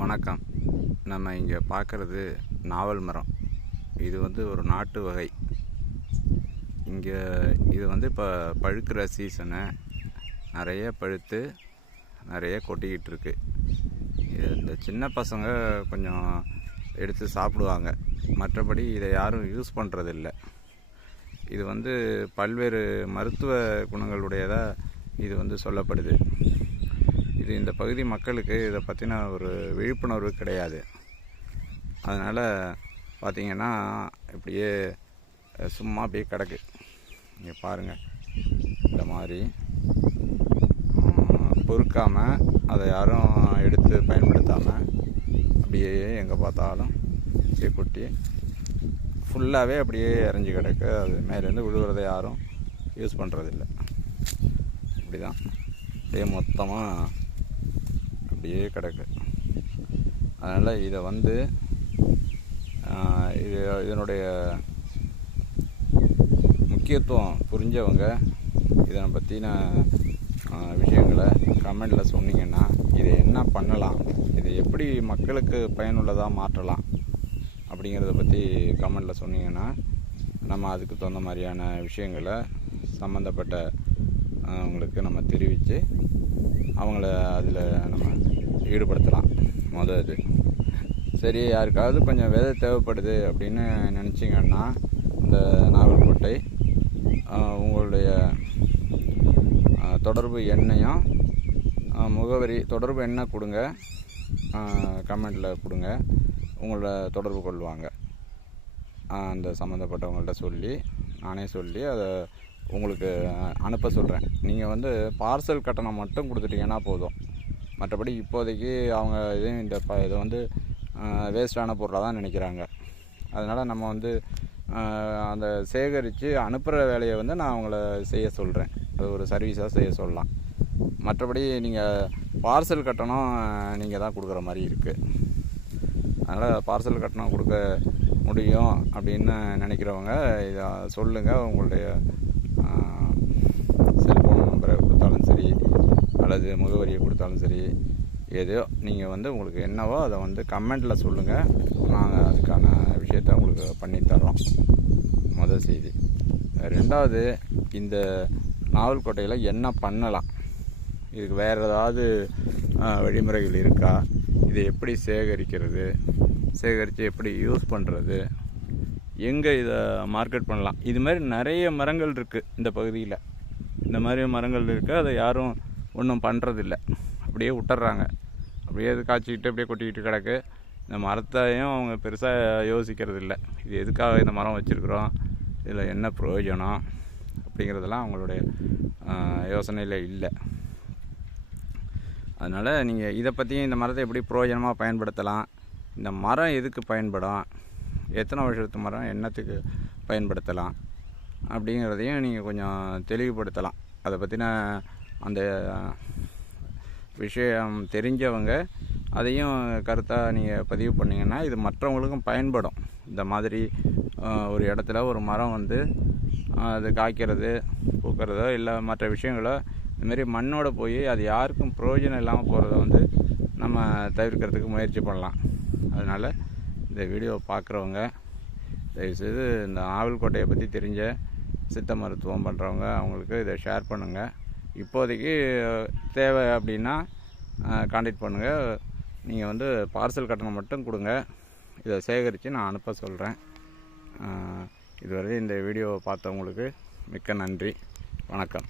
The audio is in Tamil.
வணக்கம். நம்ம இங்கே பார்க்குறது நாவல் மரம். இது வந்து ஒரு நாட்டு வகை. இங்கே இது வந்து இப்போ பழுக்கிற சீசனு நிறைய பழுத்து நிறைய கொட்டிக்கிட்டு இருக்கு. இந்த சின்ன பசங்க கொஞ்சம் எடுத்து சாப்பிடுவாங்க. மற்றபடி இதை யாரும் யூஸ் பண்ணுறதில்ல இது வந்து பல்வேறு மருத்துவ குணங்களுடையதாக இது வந்து சொல்லப்படுது. இது இந்த பகுதி மக்களுக்கு இதை பற்றின ஒரு விழிப்புணர்வு கிடையாது. அதனால் பார்த்தீங்கன்னா இப்படியே சும்மா அப்படியே கிடக்கு. நீங்கள் பாருங்கள் இந்த மாதிரி பொறுக்காமல் அதை யாரும் எடுத்து பயன்படுத்தாமல் அப்படியே எங்கே பார்த்தாலும் அப்படியே கொட்டி ஃபுல்லாகவே அப்படியே இறஞ்சி கிடக்கு. அது மேலேருந்து விழுகிறத யாரும் யூஸ் பண்ணுறதில்ல இப்படி தான் அப்படியே மொத்தமாக அப்படியே கிடக்கு. அதனால் இதை வந்து இது இதனுடைய முக்கியத்துவம் புரிஞ்சவங்க இதனை பற்றின விஷயங்களை கமெண்டில் சொன்னீங்கன்னா இதை என்ன பண்ணலாம்? இதை எப்படி மக்களுக்கு பயனுள்ளதாக மாற்றலாம்? அப்படிங்கிறத பற்றி கமெண்டில் சொன்னீங்கன்னா நம்ம அதுக்கு தகுந்த மாதிரியான விஷயங்களை சம்மந்தப்பட்ட அவங்களுக்கு உங்களுக்கு நம்ம தெரிவித்து அவங்கள அதில் நம்ம ஈடுபடுத்தலாம். மொதல் இது. சரி யாருக்காவது கொஞ்சம் விதை தேவைப்படுது அப்படின்னு நினச்சிங்கன்னா இந்த நாவல்கோட்டை உங்களுடைய தொடர்பு எண்ணையும் முகவரி தொடர்பு எண்ணை கொடுங்க. கமெண்டில் கொடுங்க. உங்களோட தொடர்பு கொள்வாங்க. அந்த சம்மந்தப்பட்டவங்கள்ட்ட சொல்லி நானே சொல்லி அதை உங்களுக்கு அனுப்ப சொல்கிறேன் நீங்கள் வந்து பார்சல் கட்டணம் மட்டும் கொடுத்துட்டீங்கன்னா போதும். மற்றபடி இப்போதைக்கு அவங்க இதையும் இந்த ப இதை வந்து வேஸ்டான பொருளாக தான் நினைக்கிறாங்க. அதனால் நம்ம வந்து அந்த சேகரித்து அனுப்புகிற வேலையை வந்து நான் அவங்கள செய்ய சொல்கிறேன் அது ஒரு சர்வீஸாக செய்ய சொல்லலாம். மற்றபடி நீங்கள் பார்சல் கட்டணம் நீங்கள் தான் கொடுக்குற மாதிரி இருக்குது அதனால் பார்சல் கட்டணம் கொடுக்க முடியும் அப்படின்னு நினைக்கிறவங்க இதை சொல்லுங்கள் உங்களுடைய செல்ஃபோன் நம்பரை கொடுத்தாலும் சரி அல்லது முகவரியை கொடுத்தாலும் சரி ஏதோ நீங்கள் வந்து உங்களுக்கு என்னவோ அதை வந்து கமெண்டில் சொல்லுங்கள் நாங்கள் அதுக்கான விஷயத்த உங்களுக்கு பண்ணித்தரோம் முதல் செய்தி. ரெண்டாவது இந்த நாவல்கோட்டையில் என்ன பண்ணலாம்? இதுக்கு வேறு ஏதாவது வழிமுறைகள் இருக்கா? இதை எப்படி சேகரிக்கிறது? சேகரித்து எப்படி யூஸ் பண்ணுறது எங்கே இதை மார்க்கெட் பண்ணலாம்? இது மாதிரி நிறைய மரங்கள் இருக்குது இந்த பகுதியில். இந்த மாதிரி மரங்கள் இருக்குது அதை யாரும் ஒன்றும் பண்ணுறதில்ல. அப்படியே விட்டுறாங்க. அப்படியே அது காய்ச்சிக்கிட்டு அப்படியே கொட்டிக்கிட்டு கிடக்கு. இந்த மரத்தையும் அவங்க பெருசாக யோசிக்கிறது இல்லை இது எதுக்காக இந்த மரம் வச்சுருக்குறோம்? இதில் என்ன பிரயோஜனம்? அப்படிங்கிறதெல்லாம் அவங்களுடைய யோசனையில் இல்லை. அதனால் நீங்கள் இதை பற்றியும் இந்த மரத்தை எப்படி பிரயோஜனமாக பயன்படுத்தலாம்? இந்த மரம் எதுக்கு பயன்படும்? எத்தனை வருஷத்து மரம் என்னத்துக்கு பயன்படுத்தலாம்? அப்படிங்கிறதையும் நீங்கள் கொஞ்சம் தெளிவுபடுத்தலாம். அதை பற்றின அந்த விஷயம் தெரிஞ்சவங்க அதையும் கருத்தாக நீங்கள் பதிவு பண்ணிங்கன்னா இது மற்றவங்களுக்கும் பயன்படும். இந்த மாதிரி ஒரு இடத்துல ஒரு மரம் வந்து அது காய்க்கிறது பூக்கிறதோ இல்லை மற்ற விஷயங்களோ இதுமாரி மண்ணோட போய் அது யாருக்கும் பிரயோஜனம் இல்லாமல் போகிறத வந்து நம்ம தவிர்க்கிறதுக்கு முயற்சி பண்ணலாம். அதனால் இந்த வீடியோ பார்க்குறவங்க தயவுசெய்து இந்த ஆவல்கோட்டையை பற்றி தெரிஞ்ச சித்த மருத்துவம் பண்ணுறவங்க அவங்களுக்கு இதை ஷேர் பண்ணுங்கள் இப்போதைக்கு தேவை அப்படின்னா காண்டாக்ட் பண்ணுங்கள் நீங்கள் வந்து பார்சல் கட்டணம் மட்டும் கொடுங்க. இதை சேகரித்து நான் அனுப்ப சொல்கிறேன் இதுவரை இந்த வீடியோவை பார்த்தவங்களுக்கு மிக்க நன்றி. வணக்கம்.